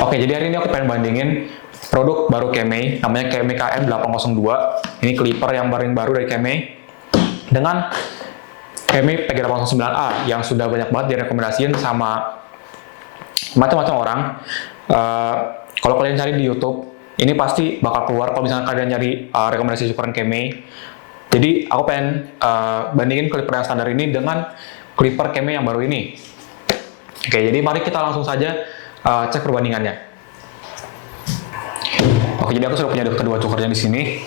Oke, jadi hari ini aku pengen bandingin produk baru Kemei, namanya Kemei KM802. Ini clipper yang paling baru dari Kemei dengan Kemei PG809A yang sudah banyak banget direkomendasiin sama macam-macam orang. Kalau kalian cari di YouTube, ini pasti bakal keluar kalau misalnya kalian nyari rekomendasi ukuran Kemei. Jadi aku pengen bandingin clipper yang standar ini dengan clipper Kemei yang baru ini. Oke, jadi mari kita langsung saja cek perbandingannya. Oke, jadi aku sudah punya kedua cookernya di sini.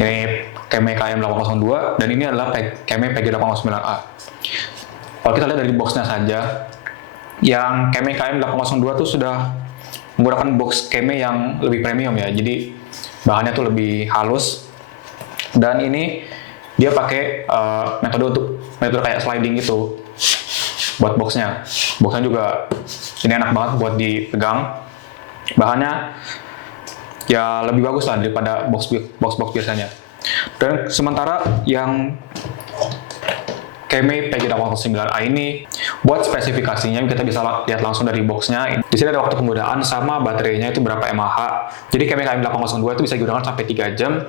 Ini Kemei KM802 dan ini adalah Kemei PG809A. Kalau kita lihat dari boxnya saja, yang Kemei KM802 tuh sudah menggunakan box Kemei yang lebih premium ya. Jadi bahannya tuh lebih halus. Dan ini dia pakai metode kayak sliding gitu buat boxnya. Boxnya juga ini enak banget buat dipegang. Bahannya ya lebih bagus lah daripada box biasanya. Dan sementara yang Kemei PG809A ini buat spesifikasinya kita bisa lihat langsung dari boxnya. Di sini ada waktu penggunaan sama baterainya itu berapa mAh. Jadi Kemei KM802 itu bisa digunakan sampai 3 jam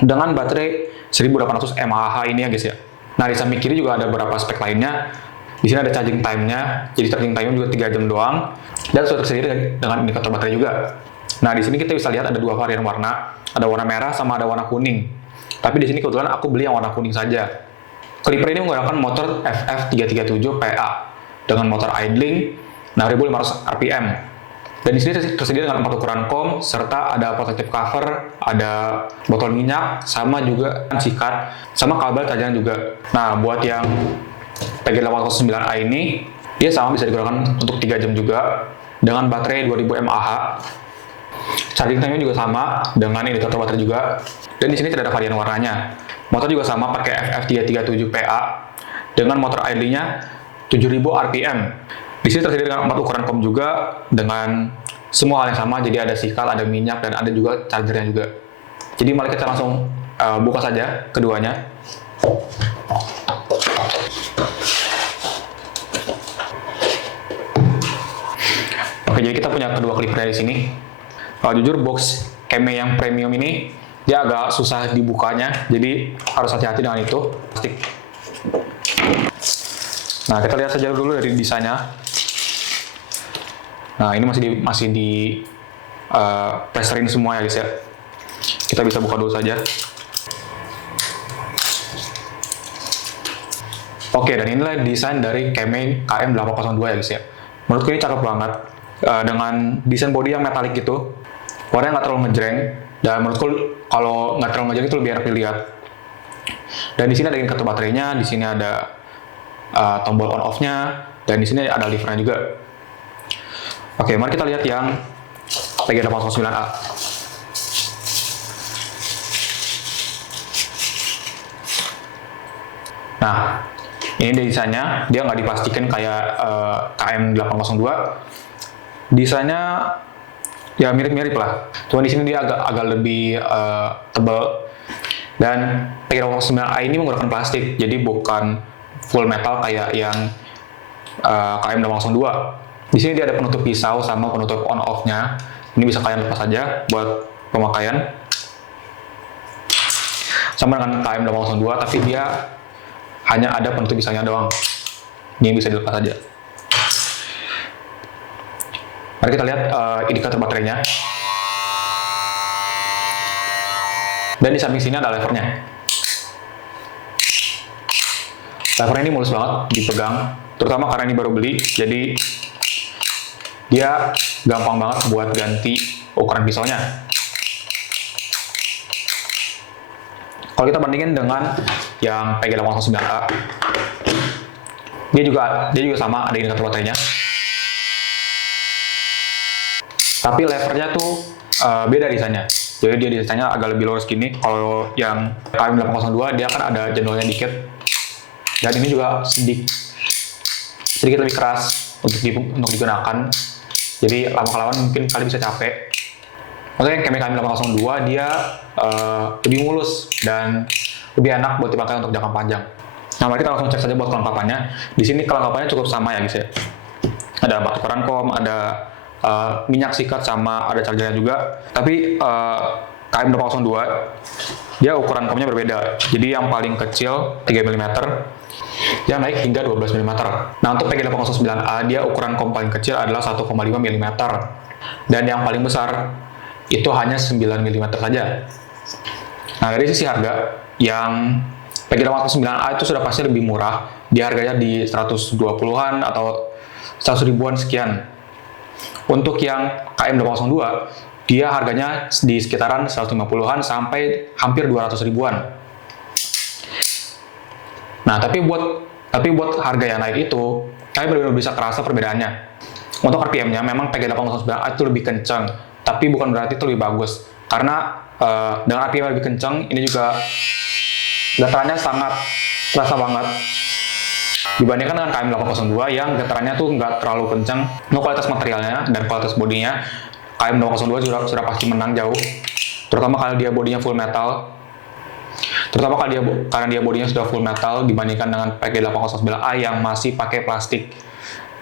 dengan baterai 1800 mAh ini ya guys ya. Nah di samping kiri juga ada beberapa spek lainnya. Di sini ada charging time-nya, jadi charging time-nya juga 3 jam doang, dan sudah tersedia dengan indikator baterai juga. Nah, di sini kita bisa lihat ada dua varian warna, ada warna merah sama ada warna kuning. Tapi di sini kebetulan aku beli yang warna kuning saja. Clipper ini menggunakan motor FF337PA dengan motor idling 6500 rpm. Dan di sini tersedia dengan 4 ukuran kom, serta ada protective cover, ada botol minyak, sama juga sikat, sama kabel cadangan juga. Nah, buat yang PG809A ini dia sama bisa digunakan untuk 3 jam juga dengan baterai 2000 mAh. Charging time-nya juga sama dengan indikator baterai juga. Dan di sini tidak ada varian warnanya. Motor juga sama pakai FF337PA dengan motor idling-nya 7000 rpm. Di sini tersedia dengan 4 ukuran kom juga dengan semua hal yang sama. Jadi ada sikat, ada minyak, dan ada juga chargernya juga. Jadi mari kita langsung buka saja keduanya. Oke, jadi kita punya kedua clipper di sini. Jujur box Kemei yang premium ini dia agak susah dibukanya, jadi harus hati-hati dengan itu. Plastik. Nah, kita lihat saja dulu dari desainnya. Nah, ini masih di plasterin semua ya guys ya. Kita bisa buka dulu saja. Oke, dan inilah desain dari Kemei KM802 ya guys ya. Menurutku ini cakep banget. Dengan desain body yang metalik gitu, warnanya nggak terlalu ngejreng, dan menurutku kalau nggak terlalu ngejreng itu lebih enak dilihat. Dan di sini ada indikator baterainya, di sini ada tombol on off-nya, dan di sini ada lever-nya juga. Oke, mari kita lihat yang PG809A. Nah, ini desainnya, dia nggak diplastikin kayak KM802. Desainnya ya mirip-mirip lah. Cuma di sini dia agak lebih tebal. Dan PG809A ini menggunakan plastik, jadi bukan full metal kayak yang KM802. Di sini dia ada penutup pisau sama penutup on off-nya. Ini bisa kalian lepas saja buat pemakaian. Sama dengan KM802, tapi dia hanya ada penutup pisaunya doang. Ini bisa dilepas saja. Mari kita lihat indikator baterainya. Dan di samping sini ada levernya. Levernya ini mulus banget dipegang, terutama karena ini baru beli, jadi dia gampang banget buat ganti ukuran pisaunya. Kalau kita bandingin dengan yang PG809A, dia juga sama, ada indikator baterainya. Tapi levernya tuh beda desainnya. Jadi dia desainnya agak lebih lurus gini. Kalau yang KM802 dia kan ada jendolnya dikit. Dan ini juga sedikit lebih keras untuk digunakan. Jadi lama-kelamaan mungkin kalian bisa capek. Maksudnya Kemei KM802 dia lebih mulus dan lebih enak buat dipakai untuk jangka panjang. Nah, mari kita langsung cek saja buat kelengkapannya. Di sini kelengkapannya cukup sama ya guys ya. Ada 4 ukuran kom, ada minyak sikat sama ada chargernya juga. Tapi KM802 dia ukuran komnya berbeda. Jadi yang paling kecil 3 mm, yang naik hingga 12 mm. Nah, untuk PG809A dia ukuran kom paling kecil adalah 1,5 mm. Dan yang paling besar itu hanya 9 mm saja. Nah, dari sisi harga, yang PG809A itu sudah pasti lebih murah. Dia harganya di 120-an atau 100 ribuan sekian. Untuk yang KM802, dia harganya di sekitaran 150-an sampai hampir 200 ribuan. Nah, tapi buat harga yang naik itu, kalian benar-benar bisa kerasa perbedaannya. Untuk RPM-nya, memang PG809A itu lebih kencang, tapi bukan berarti itu lebih bagus. Karena dengan RPM yang lebih kencang, ini juga getarannya sangat terasa banget. Dibandingkan dengan KM802 yang getarannya tuh nggak terlalu kencang. Untuk kualitas materialnya dan kualitas bodinya, KM802 sudah pasti menang jauh. Terutama kalau dia bodinya full metal. Karena dia bodinya sudah full metal dibandingkan dengan PG809A yang masih pakai plastik.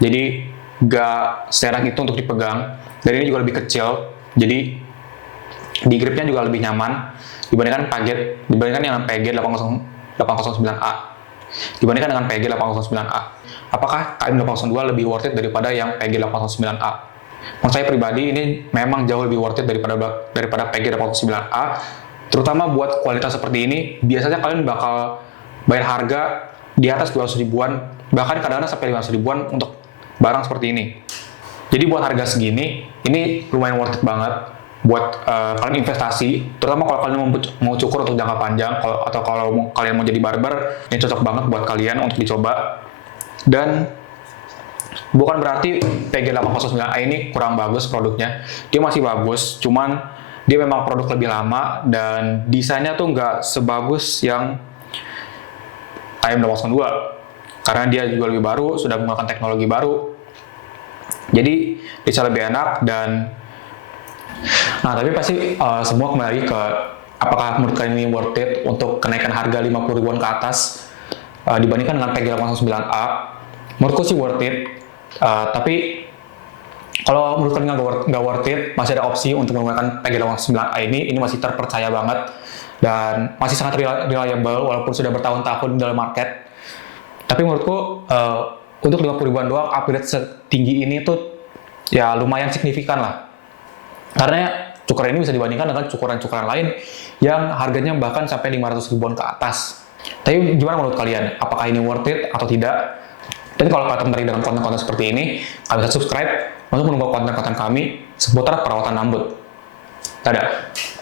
Jadi nggak seenak itu untuk dipegang. Dan ini juga lebih kecil. Jadi di gripnya juga lebih nyaman dibandingkan dengan PG809A. Dibandingkan dengan PG809A. Apakah KM802 lebih worth it daripada yang PG809A? Menurut saya pribadi ini memang jauh lebih worth it daripada PG809A. Terutama buat kualitas seperti ini, biasanya kalian bakal bayar harga di atas 200 ribuan, bahkan kadang-kadang sampai 500 ribuan untuk barang seperti ini. Jadi buat harga segini, ini lumayan worth it banget buat kalian investasi, terutama kalau kalian mau cukur untuk jangka panjang, atau kalau kalian mau jadi barber, ini cocok banget buat kalian untuk dicoba. Dan bukan berarti PG809A ini kurang bagus produknya, dia masih bagus, cuman dia memang produk lebih lama dan desainnya tuh nggak sebagus yang KM802 karena dia juga lebih baru, sudah menggunakan teknologi baru, jadi bisa lebih enak. Dan nah, tapi pasti semua kembali ke apakah menurut kalian ini worth it untuk kenaikan harga 50 ribuan ke atas dibandingkan dengan PG809A. Menurutku sih worth it, tapi kalau menurut kalian nggak worth it, masih ada opsi untuk menggunakan PG809A ini masih terpercaya banget dan masih sangat reliable walaupun sudah bertahun-tahun dalam market. Tapi menurutku untuk 50 ribuan doang upgrade setinggi ini tuh ya lumayan signifikan lah. Karena cukuran ini bisa dibandingkan dengan cukuran-cukuran lain yang harganya bahkan sampai 500 ribuan ke atas. Tapi gimana menurut kalian? Apakah ini worth it atau tidak? Dan kalau kalian tertarik dengan konten-konten seperti ini, kalian bisa subscribe untuk menunggu konten-konten kami seputar perawatan rambut. Dadah!